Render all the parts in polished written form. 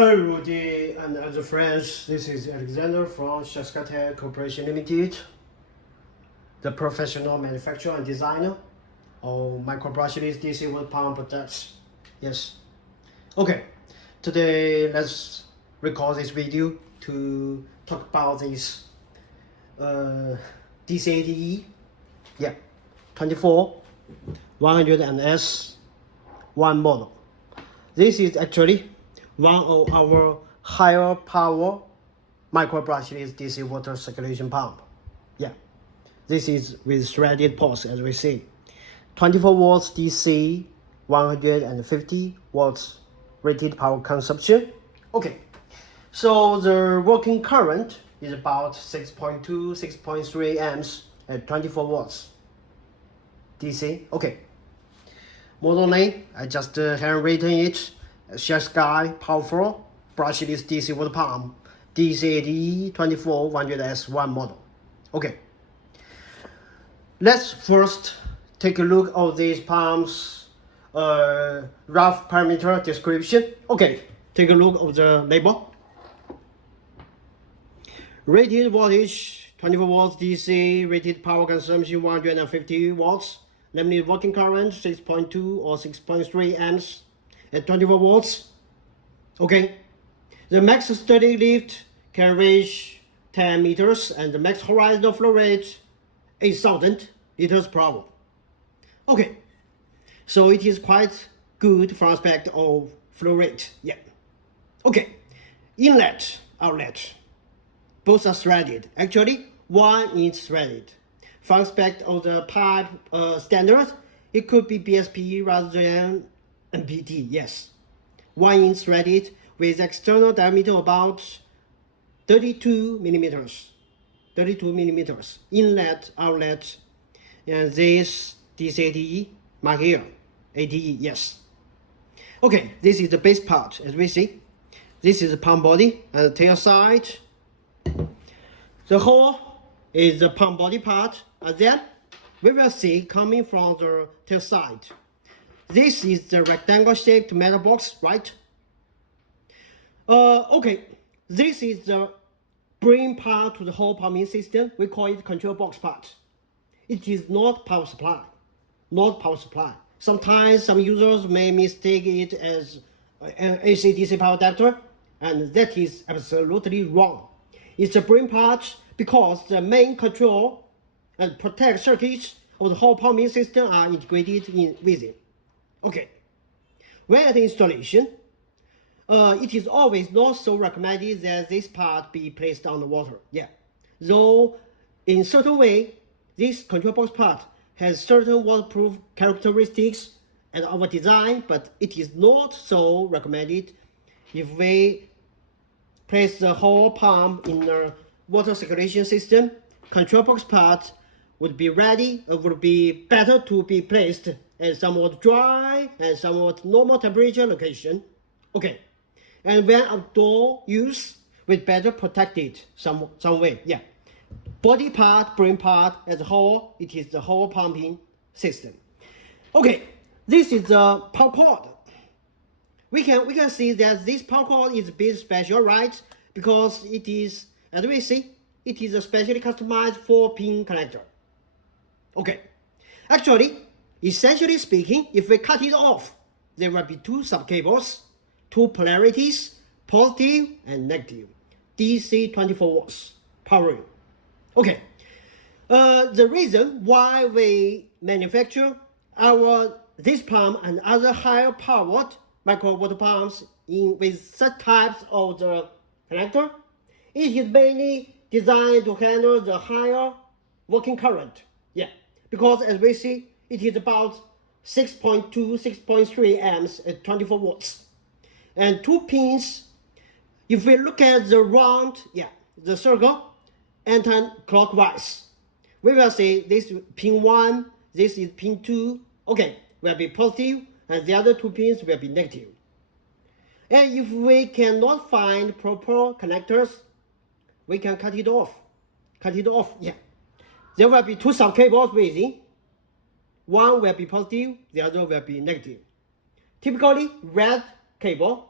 Hi Rudy and other friends, this is Alexander from SHYSKY Corporation Limited, the professional manufacturer and designer of micro brushless DC water pump products. Yes. Okay, today let's record this video to talk about this DC80E 24100S-1 model. This is actually one of our higher power micro brushless DC water circulation pump. This is with threaded pulse, as we see. 24 volts DC, 150 watts rated power consumption. Okay, so the working current is about 6.2, 6.3 amps at 24 watts DC. Okay, model name, I just handwritten it. SHYSKY powerful brushless DC water pump DC80E-24100S-1 model. Okay, let's first take a look at these pumps rough parameter description. Okay, take a look at the label. Rated voltage 24 volts DC, rated power consumption 150 watts, limited working current 6.2 or 6.3 amps at 24 volts. Okay, the max steady lift can reach 10 meters and the max horizontal flow rate 8,000 liters per hour. Okay, so it is quite good from aspect of flow rate. Okay, inlet, outlet, both are threaded. Actually, one is threaded. From aspect of the pipe standard, it could be BSP rather than MPT. Yes, 1 inch threaded with external diameter about 32 millimeters. Inlet, outlet, and this DC80E mark here, ATE. Yes. Okay, this is the base part. As we see, this is the pump body and the tail side. The whole is the pump body part, and then we will see coming from the tail side. This is the rectangle shaped metal box, right? Okay, this is the brain part to the whole pumping system. We call it control box part. It is not power supply. Sometimes some users may mistake it as an AC/DC power adapter, and that is absolutely wrong. It's a brain part because the main control and protect circuits of the whole pumping system are integrated with it. Okay, when at installation, it is always not so recommended that this part be placed on the water. Though in certain way, this control box part has certain waterproof characteristics and our design, but it is not so recommended if we place the whole pump in a water circulation system. Control box part would be better to be placed at somewhat dry and somewhat normal temperature location. Okay, and when outdoor use, with better protected some way. Body part, brain part, as a whole, it is the whole pumping system. Okay, this is the pump cord. We can see that this pump cord is a bit special, right? Because it is, as we see, it is a specially customized 4-pin connector. Okay, actually, essentially speaking, if we cut it off, there will be 2 subcables, 2 polarities, positive and negative, DC 24 volts powering. Okay, the reason why we manufacture this pump and other higher powered micro water pumps with such types of the connector, it is mainly designed to handle the higher working current. Because as we see, it is about 6.2, 6.3 amps at 24 watts. And 2 pins, if we look at the round, the circle, anti-clockwise, we will see this pin 1, this is pin 2, okay, will be positive, and the other 2 pins will be negative. And if we cannot find proper connectors, we can cut it off. There will be 2 subcables within. One will be positive, the other will be negative. Typically, red cable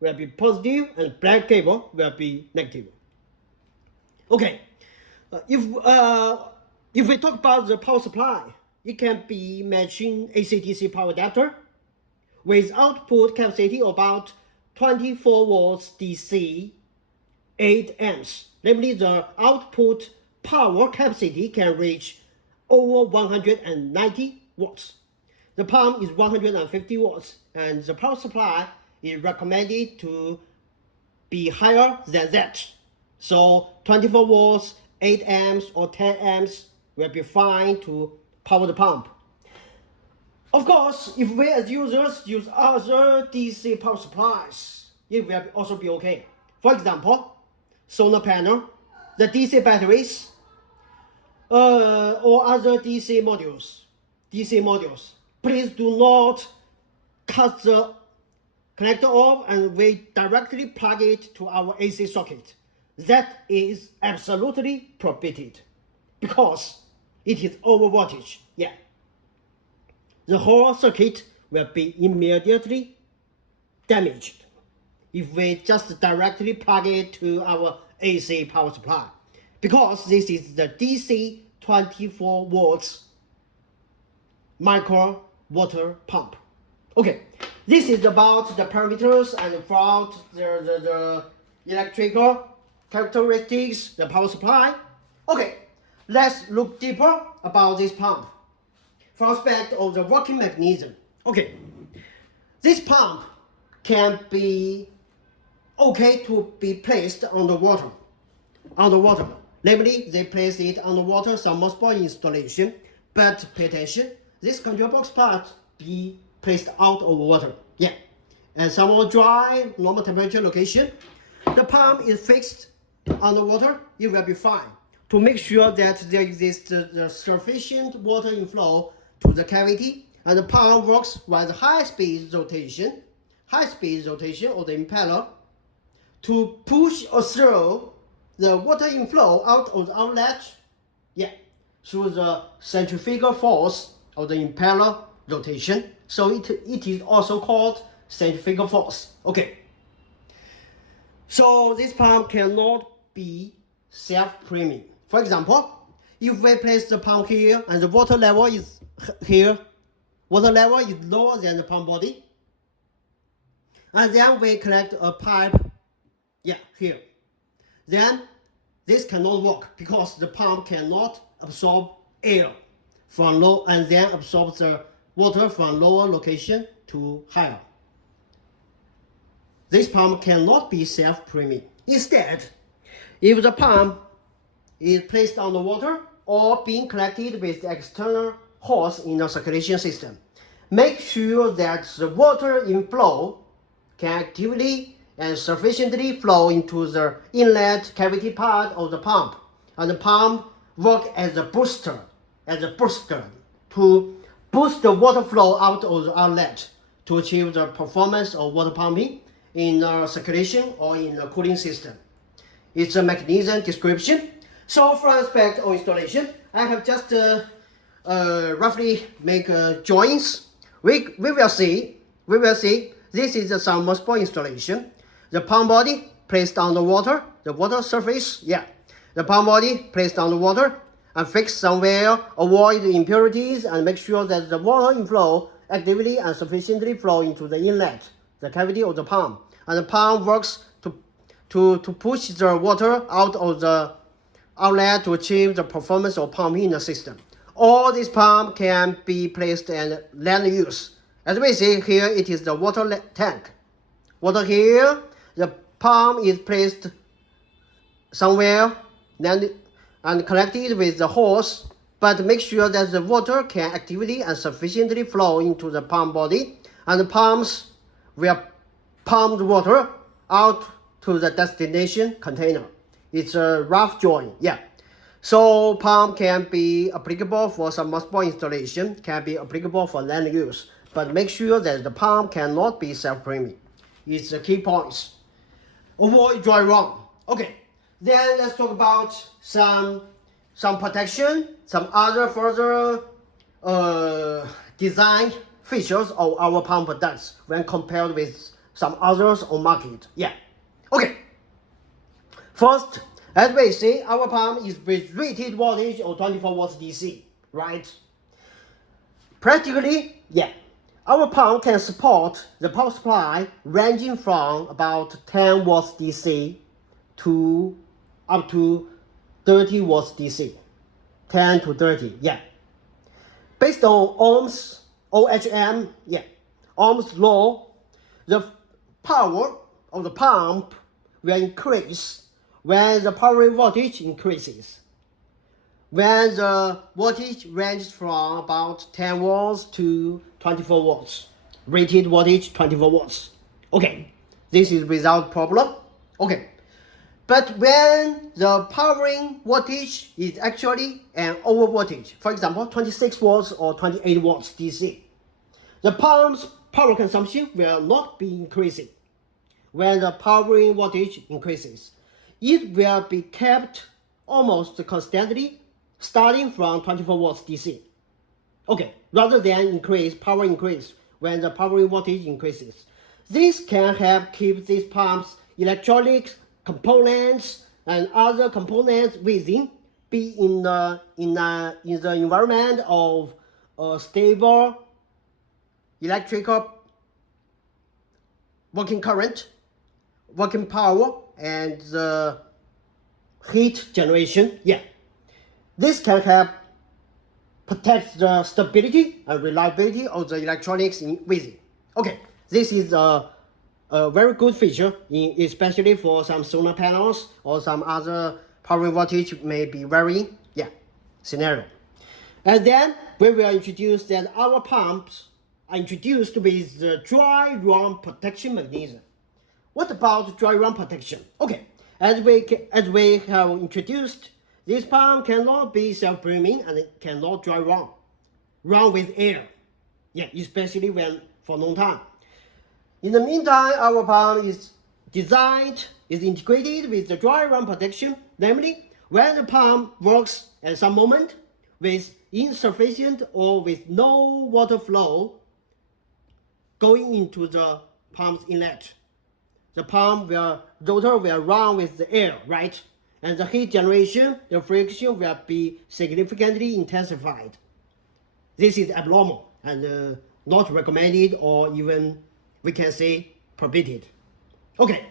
will be positive and black cable will be negative. Okay, if we talk about the power supply, it can be matching AC/DC power adapter with output capacity about 24 volts DC 8 amps. Namely, the output power capacity can reach over 190 watts. The pump is 150 watts, and the power supply is recommended to be higher than that. So 24 volts, 8 amps, or 10 amps will be fine to power the pump. Of course, if we as users use other DC power supplies, it will also be okay. For example, solar panel, the DC batteries, or other DC modules. Please do not cut the connector off and we directly plug it to our AC socket. That is absolutely prohibited because it is over voltage. Yeah. The whole circuit will be immediately damaged if we just directly plug it to our AC power supply, because this is the DC 24 volts micro water pump. Okay, this is about the parameters and about the electrical characteristics, the power supply. Okay, let's look deeper about this pump from aspect of the working mechanism. Okay, this pump can be okay to be placed on the water. Namely, they place it on the water submersible installation, but pay attention, this control box part be placed out of water. Yeah, and somewhat dry, normal temperature location. The pump is fixed on the water, it will be fine. To make sure that there exists the sufficient water inflow to the cavity, and the pump works with high-speed rotation of the impeller to push or throw the water inflow out of the outlet, yeah, through the centrifugal force of the impeller rotation. So it is also called centrifugal force. Okay. So this pump cannot be self-priming. For example, if we place the pump here and the water level is here, water level is lower than the pump body, and then we connect a pipe, yeah, here, then this cannot work because the pump cannot absorb air from low and then absorb the water from lower location to higher. This pump cannot be self-priming. Instead, if the pump is placed on the water or being connected with the external hose in the circulation system, make sure that the water inflow can actively and sufficiently flow into the inlet cavity part of the pump, and the pump work as a booster to boost the water flow out of the outlet to achieve the performance of water pumping in the circulation or in the cooling system. It's a mechanism description. So from aspect of installation, I have just roughly make joints. We will see. This is the submersible installation. The pump body placed on the water surface. Yeah, the pump body placed on the water and fixed somewhere. Avoid the impurities and make sure that the water inflow actively and sufficiently flow into the inlet, the cavity of the pump, and the pump works to push the water out of the outlet to achieve the performance of pumping in the system. All this pump can be placed in land use. As we see here, it is the water tank. Water here, the pump is placed somewhere and connected with the hose, but make sure that the water can actively and sufficiently flow into the pump body, and the pumps will pump the water out to the destination container. It's a rough joint, yeah. So pump can be applicable for submersible installation, can be applicable for land use, but make sure that the pump cannot be self-priming. It's the key points. Avoid dry run. Okay, then let's talk about some protection, some other further design features of our pump ducts when compared with some others on market. Yeah. Okay. First, as we see, our pump is with rated voltage of 24 volts DC, right? Practically, yeah, our pump can support the power supply ranging from about 10 volts DC to up to 30 watts DC. 10 to 30, yeah. Based on Ohm's, OHM, yeah, Ohm's law, the power of the pump will increase when the power voltage increases. When the voltage ranges from about 10 volts to 24 volts. Rated voltage 24 volts. Okay, this is without problem. Okay, but when the powering voltage is actually an over voltage, for example 26 volts or 28 volts DC, the pump's power consumption will not be increasing. When the powering voltage increases, it will be kept almost constantly starting from 24 volts DC. Okay, rather than power increase when the powering voltage increases. This can help keep these pumps' electronics, components, and other components within be in the environment of a stable electrical working current, working power, and the heat generation. Yeah, this can help protect the stability and reliability of the electronics within. Okay, this is a very good feature, especially for some solar panels or some other power voltage may be varying. Yeah, scenario. And then we will introduce that our pumps are introduced with the dry run protection mechanism. What about dry run protection? Okay, as we have introduced, this pump cannot be self-brimming and it cannot dry run with air. Yeah, especially when for long time. In the meantime, our pump is integrated with the dry run protection, namely when the pump works at some moment with insufficient or with no water flow going into the pump's inlet. The rotor will run with the air, right? And the heat generation, the friction will be significantly intensified. This is abnormal and not recommended, or even we can say prohibited. Okay,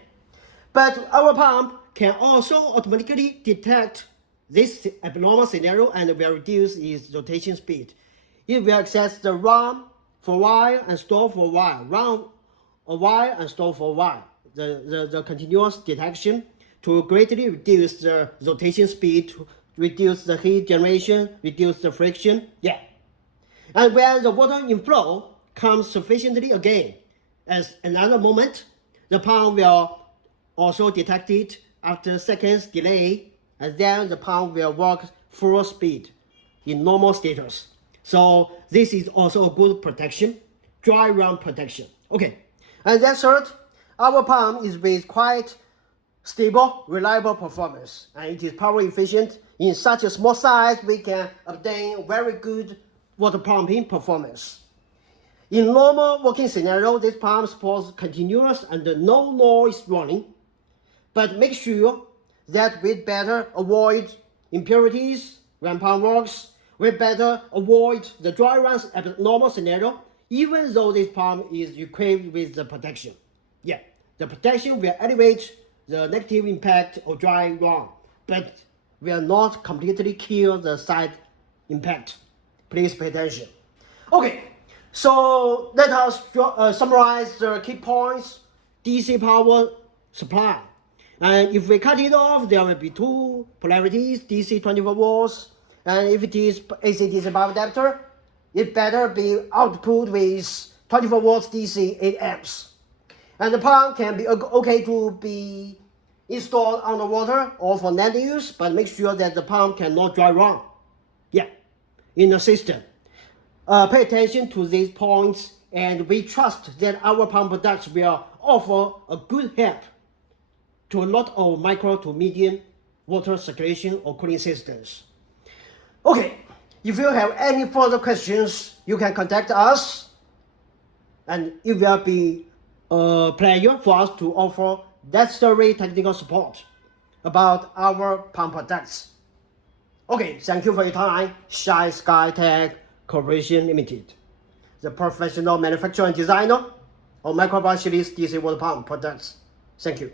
but our pump can also automatically detect this abnormal scenario and will reduce its rotation speed. It will access the run for a while and stop for a while, run a while and stop for a while. The continuous detection to greatly reduce the rotation speed, to reduce the heat generation, reduce the friction. Yeah. And when the water inflow comes sufficiently again, as another moment, the pump will also detect it after seconds delay, and then the pump will work full speed in normal status. So this is also a good protection, dry run protection. Okay, and then third, our pump is with quite stable, reliable performance, and it is power efficient. In such a small size, we can obtain very good water pumping performance. In normal working scenario, this pump supports continuous and no noise running, but make sure that we better avoid impurities when pump works. We better avoid the dry runs at normal scenario, even though this pump is equipped with the protection. Yeah, the protection will elevate the negative impact of dry run, but will not completely kill the side impact. Please pay attention. Okay, so let us summarize the key points. DC power supply. And if we cut it off, there will be two polarities, DC 24 volts. And if it is AC/DC power adapter, it better be output with 24 volts DC 8 amps. And the pump can be okay to be installed underwater or for land use, but make sure that the pump cannot dry run. Yeah, in the system. Pay attention to these points, and we trust that our pump products will offer a good help to a lot of micro to medium water circulation or cooling systems. Okay, if you have any further questions, you can contact us, and it will be player for us to offer necessary technical support about our pump products. Okay, thank you for your time. SHYSKY Tech Corporation Limited, the professional manufacturer and designer of micro brushless DC water pump products. Thank you.